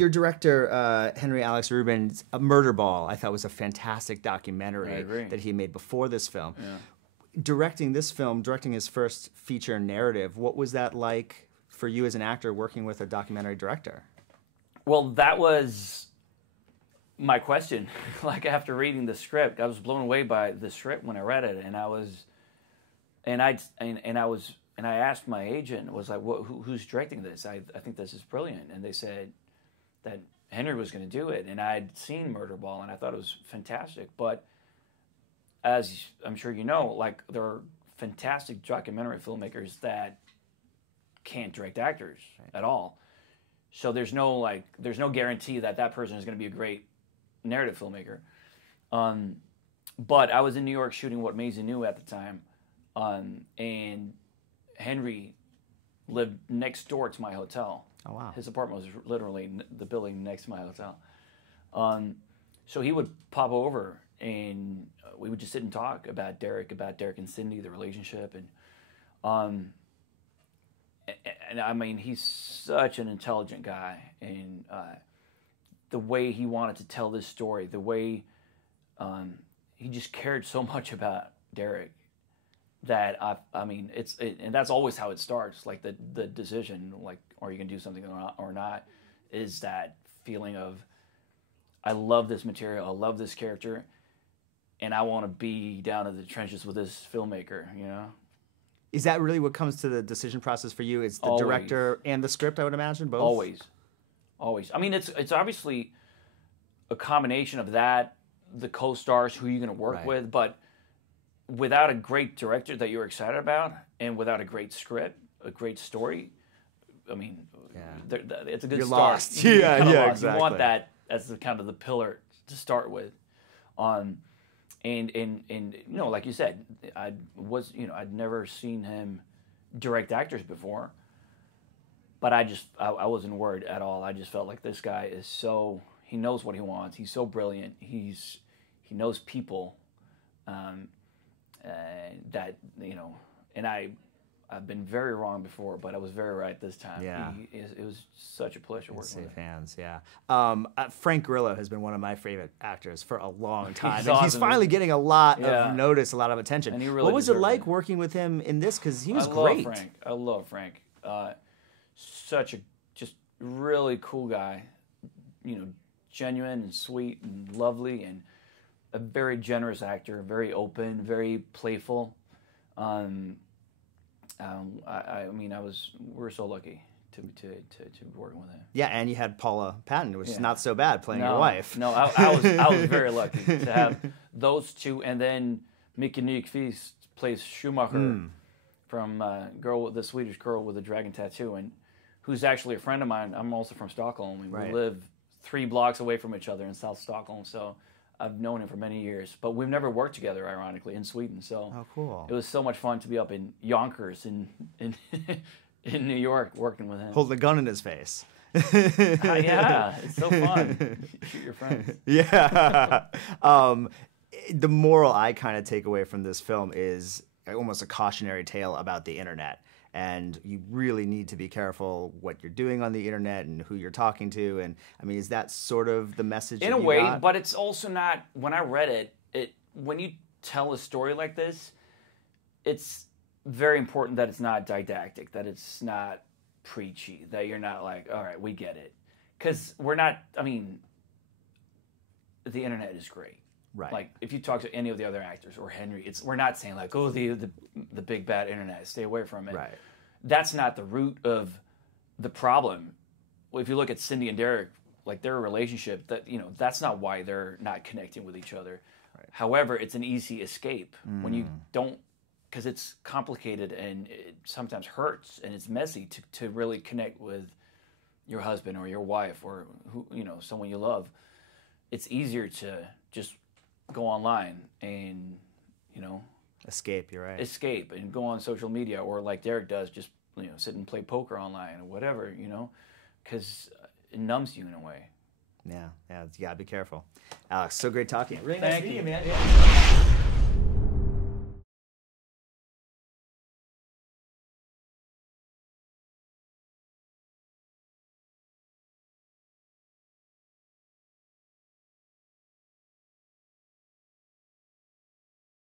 your director, Henry Alex Rubin's Murder Ball, I thought was a fantastic documentary that he made before this film. Yeah. Directing this film, directing his first feature narrative, what was that like for you as an actor working with a documentary director? Well, that was my question. Like after reading the script, I was blown away by the script when I read it, and I asked my agent, was like, who's directing this? I think this is brilliant, and they said that Henry was going to do it, and I'd seen Murder Ball, and I thought it was fantastic. But as I'm sure you know, like there are fantastic documentary filmmakers that can't direct actors at all. So there's no guarantee that that person is going to be a great narrative filmmaker. But I was in New York shooting What Maisie Knew at the time, and Henry lived next door to my hotel. Oh, wow. His apartment was literally the building next to my hotel. So he would pop over, and we would just sit and talk about Derek and Cindy, the relationship, and I mean, he's such an intelligent guy, and the way he wanted to tell this story, the way he just cared so much about Derek, that I mean, and that's always how it starts. Like the decision, like, are you gonna do something or not, is that feeling of, I love this material, I love this character, and I want to be down in the trenches with this filmmaker, you know? Is that really what comes to the decision process for you? It's the director and the script, I would imagine, both? Always. I mean, it's obviously a combination of that, the co-stars, who you're going to work with, but without a great director that you're excited about, and without a great script, a great story, I mean, it's a good you're start. Lost. Yeah, exactly. You want that as the kind of the pillar to start with. And you know, like you said, I'd never seen him direct actors before, but I wasn't worried at all. I just felt like this guy is he knows what he wants. He's so brilliant. He knows people, that, you know, and I've been very wrong before, but I was very right this time. Yeah. It was such a pleasure working with him. Hands, yeah. Frank Grillo has been one of my favorite actors for a long time. He's and awesome. He's finally getting a lot of notice, a lot of attention. And he really what was it like it. working with him in this? Because he was I great. love Frank. Such a just really cool guy. You know, genuine and sweet and lovely, and a very generous actor, very open, very playful. I mean, we were so lucky to be working with him. Yeah, and you had Paula Patton, which is not so bad, playing your wife. No, I was very lucky to have those two, and then Mickey Nyqvist plays Schumacher from the Swedish girl with a dragon tattoo, and who's actually a friend of mine. I'm also from Stockholm, and we live 3 blocks away from each other in South Stockholm, so I've known him for many years, but we've never worked together, ironically, in Sweden. So cool. It was so much fun to be up in Yonkers in New York working with him. Holding a gun in his face. Yeah, it's so fun. Shoot your friends. Yeah. The moral I kind of take away from this film is almost a cautionary tale about the internet. And you really need to be careful what you're doing on the internet and who you're talking to. And I mean, is that sort of the message? In a way, but it's also not. When I read it, when you tell a story like this, it's very important that it's not didactic, that it's not preachy, that you're not like, all right, we get it, because we're not. I mean, the internet is great. Right. Like if you talk to any of the other actors or Henry, we're not saying like, oh, the big bad internet, stay away from it. Right. That's not the root of the problem. Well, if you look at Cindy and Derek, like their relationship, that's not why they're not connecting with each other. Right. However, it's an easy escape when you don't, because it's complicated and it sometimes hurts and it's messy to really connect with your husband or your wife or someone you love. It's easier to just go online and escape. You're right. Escape and go on social media, or like Derek does, just sit and play poker online or whatever, because it numbs you in a way. Yeah, you gotta be careful. Alex, so great talking. Really nice meeting you, man. Yeah.